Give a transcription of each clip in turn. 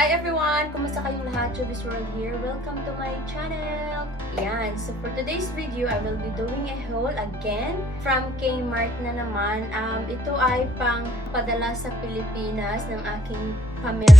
Hi everyone! Kumusta kayong lahat? Chubby's World here. Welcome to my channel! Yan. So for today's video, I will be doing a haul again from Kmart na naman. Ito ay pang padala sa Pilipinas ng aking pamilya.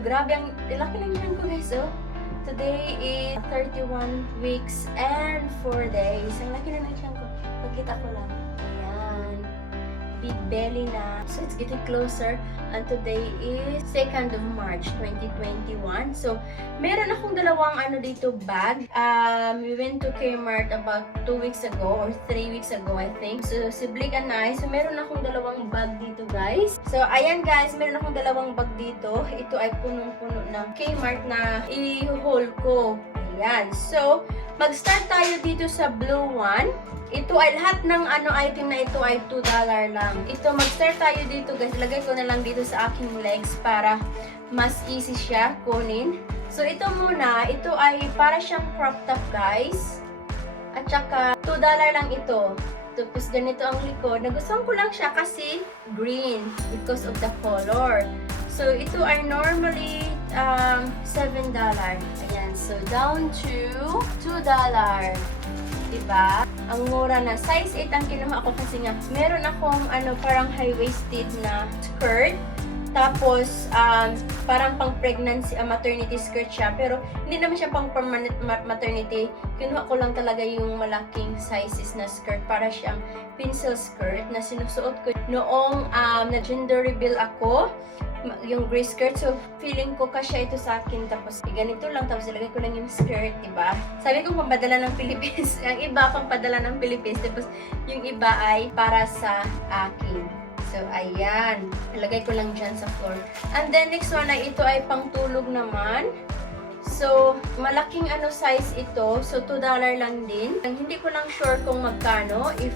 Grabe, ang laki lang yan ko guys, oh. Today is 31 weeks and 4 days. Ang laki na yan ko. Pagkita ko lang. Ayan. Big belly na. So, it's getting closer. And today is 2nd of March, 2021. So, meron akong dalawang dito bag. We went to Kmart about 2 weeks ago or 3 weeks ago, I think. So, si Blake and I. So, meron akong dalawang bag dito, guys. So, ayan guys, meron akong dalawang bag dito. Ito ay punong-puno ng Kmart na i-haul ko. Ayan. So, mag-start tayo dito sa blue one. Ito ay lahat ng item na ito ay $2 lang. Ito, mag-start tayo dito guys. Lagay ko na lang dito sa aking legs para mas easy siya kunin. So, ito muna. Ito ay para siyang crop top guys. At saka, $2 lang ito. Tapos, ganito ang likod. Nagustuhan ko lang siya kasi green because of the color. So, ito ay normally $7. Ayan. So, down to $2. Diba? Ang mura na. Size 8 ang kinuha ko kasi nga meron akong parang high-waisted na skirt. Tapos, parang pang pregnancy, maternity skirt siya. Pero, hindi naman siya pang permanent maternity. Kinuha ko lang talaga yung malaking sizes na skirt. Para siyang pencil skirt na sinusuot ko noong na-gender reveal ako. Yung gray skirt. So, feeling ko kasya ito sa akin. Tapos, ganito lang. Tapos, ilagay ko lang yung skirt, diba? Sabi ko, pampadala ng Philippines. Ang iba, pampadala ng Philippines. Tapos, yung iba ay para sa akin. So, ayan. Ilagay ko lang dyan sa floor. And then, next one ay ito ay pangtulog naman. So, malaking size ito. So, $2 lang din. Hindi ko lang sure kung magkano. If,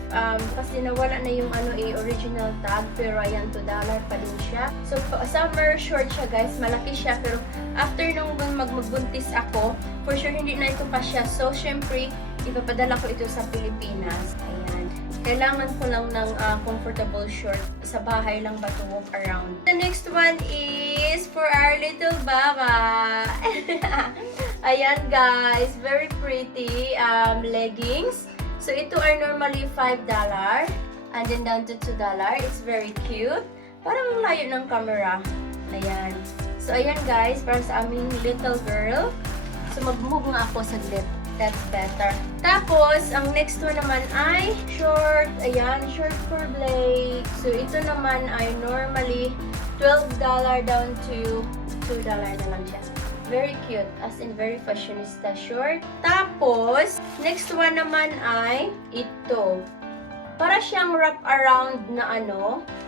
kasi nawala na yung original tag. Pero, ayan, $2 pa din siya. So, summer short siya, guys. Malaki siya. Pero, after nung magbuntis ako, for sure, hindi na ito pa siya. So, syempre, ipapadala ko ito sa Pilipinas. Ayan. Kailangan ko lang ng comfortable short. Sa bahay lang ba to walk around. The next one is for our little Baba. Ayan guys, very pretty leggings. So ito are normally $5 and then down to $2. It's very cute. Parang layo ng camera. Ayan. So ayan guys, para sa aming little girl. So mag-move nga ako saglit. That's better. Tapos, ang next one naman ay short. Ayan, short for Blake. So, ito naman ay normally $12 down to $2 na lang siya. Very cute. As in, very fashionista short. Tapos, next one naman ay ito. Para siyang wrap around na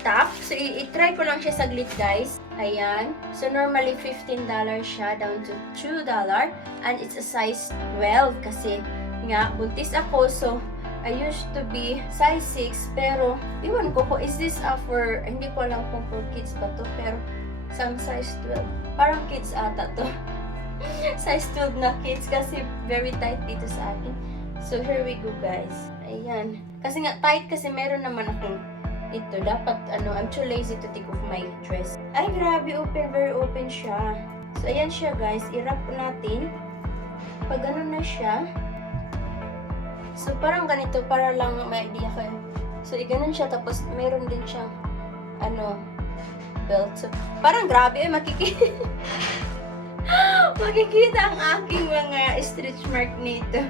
top. So, i-try ko lang siya saglit, guys. Ayan. So, normally $15 siya down to $2. And it's a size 12 kasi nga, buntis ako. So, I used to be size 6. Pero, iwan ko is this for, hindi ko alam kung for kids ba to. Pero, some size 12. Parang kids ata to. Size 12 na kids kasi very tight dito sa akin. So, here we go, guys. Ayan. Kasi nga, tight kasi meron naman akong ito. Dapat, I'm too lazy to take off my dress. Ay, grabe, open. Very open siya. So, ayan siya, guys. I-wrap natin. Pag ganun na siya. So, parang ganito. Para lang may idea ko. So, i-ganun siya. Tapos, meron din siyang, belt. So, parang grabe, makikita. Makikita ang aking mga stretch mark nito.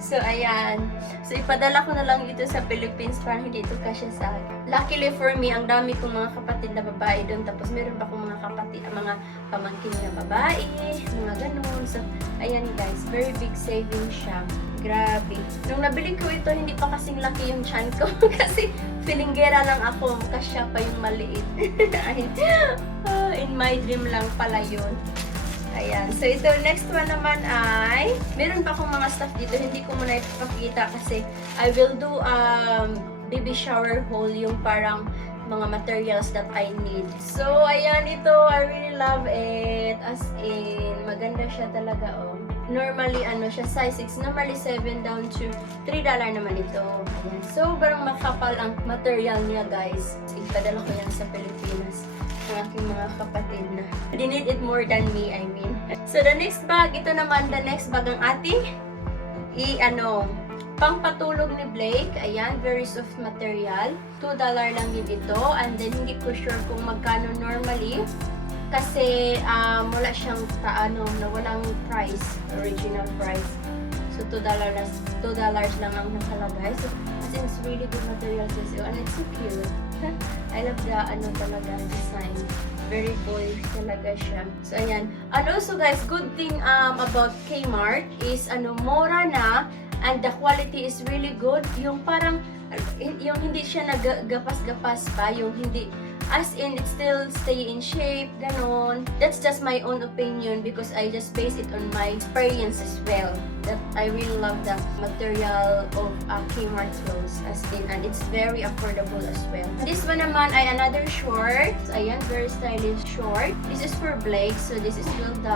So, ayan. So, ipadala ko na lang ito sa Philippines para hindi ito kasya sa akin. Luckily for me, ang dami kong mga kapatid na babae doon. Tapos, meron pa akong mga kapatid, mga pamangkin na babae, mga ganun. So, guys. Very big saving siya. Grabe. Nung nabili ko ito, hindi pa kasing laki yung chan ko. Kasi filinggera lang ako. Kasya pa yung maliit. In my dream lang pala yun. Ayan. So, ito, next one naman ay, meron pa akong mga stuff dito. Hindi ko muna ipapakita kasi I will do baby shower haul, yung parang mga materials that I need. So, ayan, ito, I really love it. As in, maganda siya talaga, oh. Normally, ano siya, size 6. Normally, 7 down to $3 naman ito. Ayan. Sobrang makapal ang material niya, guys. Ipadala ko yan sa Pilipinas ng aking mga kapatid na they need it more than me, I mean. So, the next bag, ito naman, the next bag ang ating pangpatulog ni Blake. Ayan, very soft material. $2 lang din ito. And then, hindi ko sure kung magkano normally. Kasi, wala siyang, na walang price. Original price. So, $2 lang ang nakalagay. So, as in, it's really good material kasi. And it's so cute. I love the, talaga, design. Very bold talaga siya. So, ayan. And also, guys, good thing about Kmart is, mura na. And the quality is really good. Yung parang, yung hindi siya nagagas-gapas pa. Yung hindi, as in, it still stay in shape, ganon. That's just my own opinion because I just base it on my experience as well. That I really love the material of Kmart clothes as in, and it's very affordable as well. This one naman ay another short. So, ayan, very stylish short. This is for Blake, so this is $12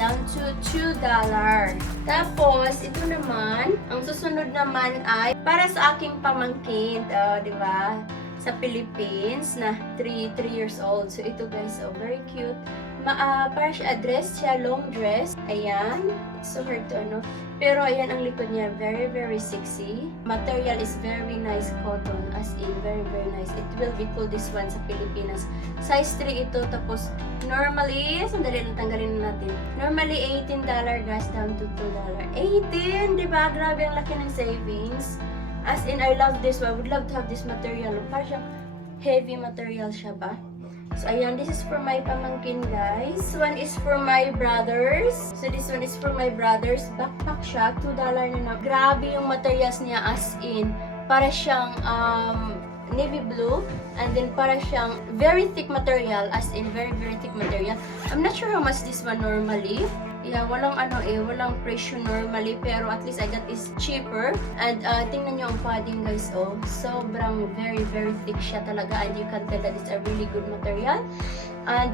down to $2. Tapos, ito naman, ang susunod naman ay para sa aking pamangkin, di ba? Sa Philippines na 3 years old. So, ito guys, oh, very cute. Para siya, dress siya, long dress. Ayan. It's so hard to Pero ayan ang likod niya. Very, very sexy. Material is very nice cotton. As in, very, very nice. It will be cool this one sa Pilipinas. Size 3 ito. Tapos, normally, sandali lang tanggalin na natin. Normally, $18 guys, down to $2. 18! Diba? Grabe ang laki ng savings. As in, I love this one. I would love to have this material. Parang siyang heavy material siya ba? So, ayan. This is for my pamangkin, guys. This one is for my brothers. So, this one is for my brothers. Backpack siya. $2 na. Grabe yung materials niya as in. Para siyang navy blue. And then, para siyang very thick material. As in, very, very thick material. I'm not sure how much this one normally. Yeah, walang walang presyo normally, pero at least I got is cheaper. And tingnan nyo ang padding guys, oh. Sobrang very, very thick siya talaga, and you can tell that it's a really good material. And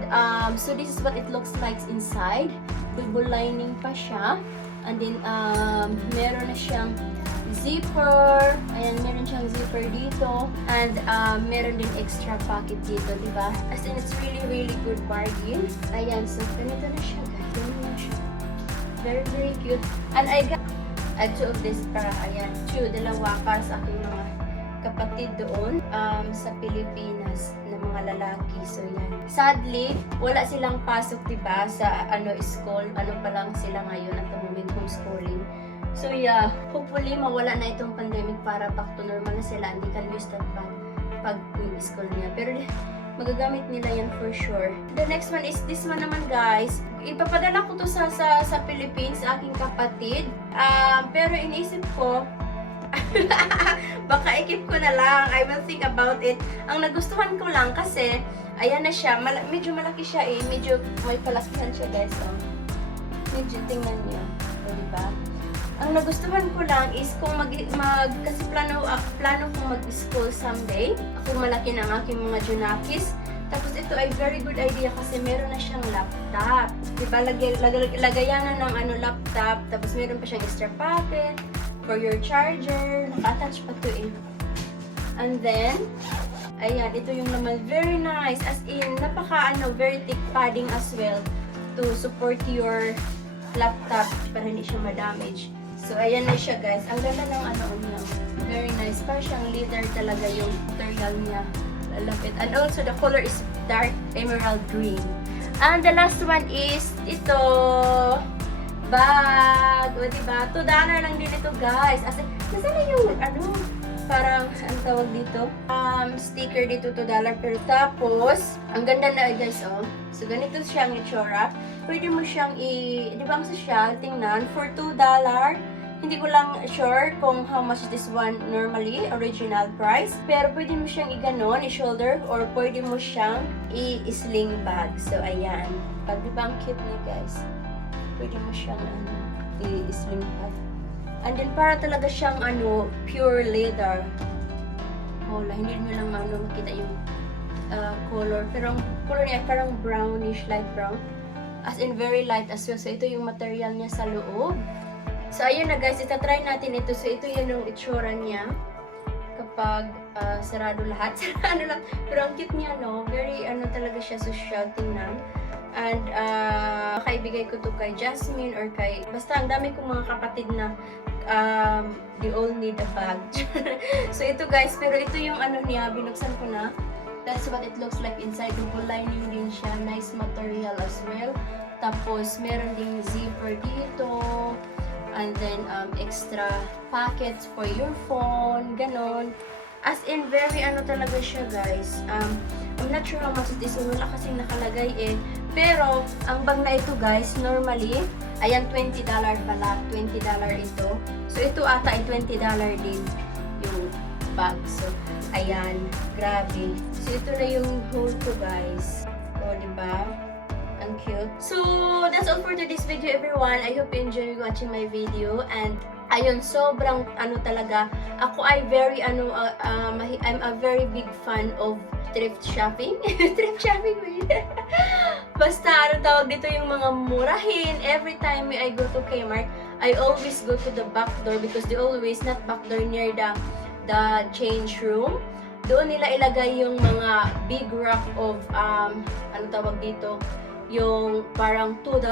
so this is what it looks like inside. Bulbul lining pa siya. And then meron na siyang zipper. Ayan, meron siyang zipper dito. And meron din extra pocket dito, di ba? As in, it's really, really good bargain. Ayan, so ganito na siya, guys. Ganito na siya. Very, very cute. And I got two of this para, ayan, dalawa para sa aking mga kapatid doon sa Pilipinas na mga lalaki. So, yan. Sadly, wala silang pasok, diba, sa school. Pa lang sila ngayon at the moment, homeschooling. So, yeah, hopefully, mawala na itong pandemic para back to normal na sila. Hindi can use that pag school niya. Pero, magagamit nila yan for sure. The next one is this one naman, guys. Ipapadala ko to sa Philippines, sa aking kapatid. Pero iniisip ko, baka i-keep ko na lang. I will think about it. Ang nagustuhan ko lang kasi, ayan na siya. Medyo malaki siya eh. Medyo may palakihan siya, guys. Oh. Medyo tingnan niyo. O, diba? Ang nagustuhan ko lang is kung kasi plano kong mag-school someday. Ako malaki na ang aking mga junakis. Tapos ito ay very good idea kasi meron na siyang laptop. Diba? Lagayan na ng laptop. Tapos meron pa siyang extra pocket for your charger. Naka-attach pa to eh. And then, ayan, ito yung naman. Very nice. As in, very thick padding as well to support your laptop para hindi siya ma-damage. So, ayan na siya, guys. Ang ganda ng niya. Very nice. Parang siyang leather talaga yung material niya. I love it. And also, the color is dark emerald green. And the last one is ito. Bag. O, diba? $2 lang din ito, guys. As in, nasaan na yung, parang, ang tawag dito? Sticker dito, $2. Pero tapos, ang ganda na guys, oh. So, ganito siyang itsura. Pwede mo siyang di ba ang social, tingnan, for $2. Hindi ko lang sure kung how much this one normally, original price. Pero pwede mo siyang i-ganon, i-shoulder, or pwede mo siyang i-sling bag. So, ayan. Di ba ang cute niya, guys? Pwede mo siyang i-sling bag. And then, para talaga siyang pure leather. Hindi nyo lang makita yung color. Pero ang color niya parang brownish, light brown. As in, very light as well. So, ito yung material niya sa loob. So, ayun na guys, itatry natin ito. So, ito yun yung itsura niya kapag sarado lahat. Sarado lang. Pero ang cute niya, no? Very, talaga siya social, tingnan. And, kaibigay ko to kay Jasmine or kay, basta ang dami kong mga kapatid na they all need a bag. So, ito guys, pero ito yung niya, binuksan ko na. That's what it looks like inside. Double lining din siya. Nice material as well. Tapos, meron ding zipper dito. And then, extra pockets for your phone, ganon. As in, very talaga siya, guys. I'm not sure how much it is. Wala kasing nakalagay eh. Pero, ang bag na ito, guys, normally, ayan, $20 pala. $20 ito. So, ito ata ay $20 din yung bag. So, ayan, grabe. So, ito na yung haul ko, guys. O, diba? Ang cute. So, that's all for today's video, everyone. I hope you enjoy watching my video. And, ayun, sobrang, talaga, ako ay very, I'm a very big fan of thrift shopping. Thrift shopping, basta, tawag dito yung mga murahin. Every time I go to Kmart, I always go to the back door because they always, not back door, near the change room. Doon nila ilagay yung mga big rack of, tawag dito, yung parang $2,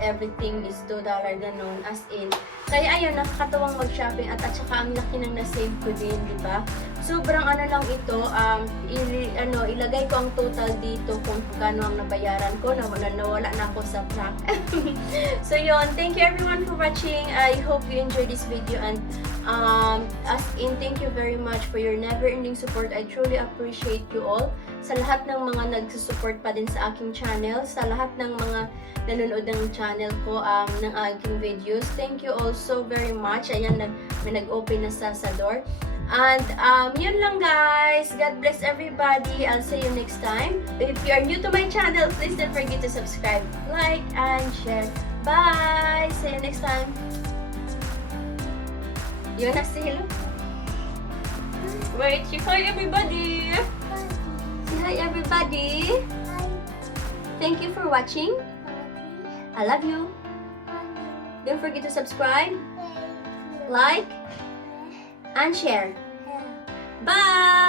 everything is $2, ganun, as in. Kaya ayun, nakakatawang mag-shopping at saka ang laki ng na-save ko din, di ba? Sobrang lang ito, ilagay ko ang total dito kung kano ang nabayaran ko, nawala na ako sa track. So yun, thank you everyone for watching. I hope you enjoyed this video and as in, thank you very much for your never-ending support. I truly appreciate you all. Sa lahat ng mga nagsusupport pa din sa aking channel, sa lahat ng mga nanonood ng channel ko, ng aking videos. Thank you also very much. Ayan, may nag-open na sa door. And, yun lang guys. God bless everybody. I'll see you next time. If you are new to my channel, please don't forget to subscribe, like, and share. Bye! See you next time. You wanna say hello? Wait, say hi everybody! Say hi everybody! Hi. Thank you for watching. I love you. Don't forget to subscribe, like, and share. Bye!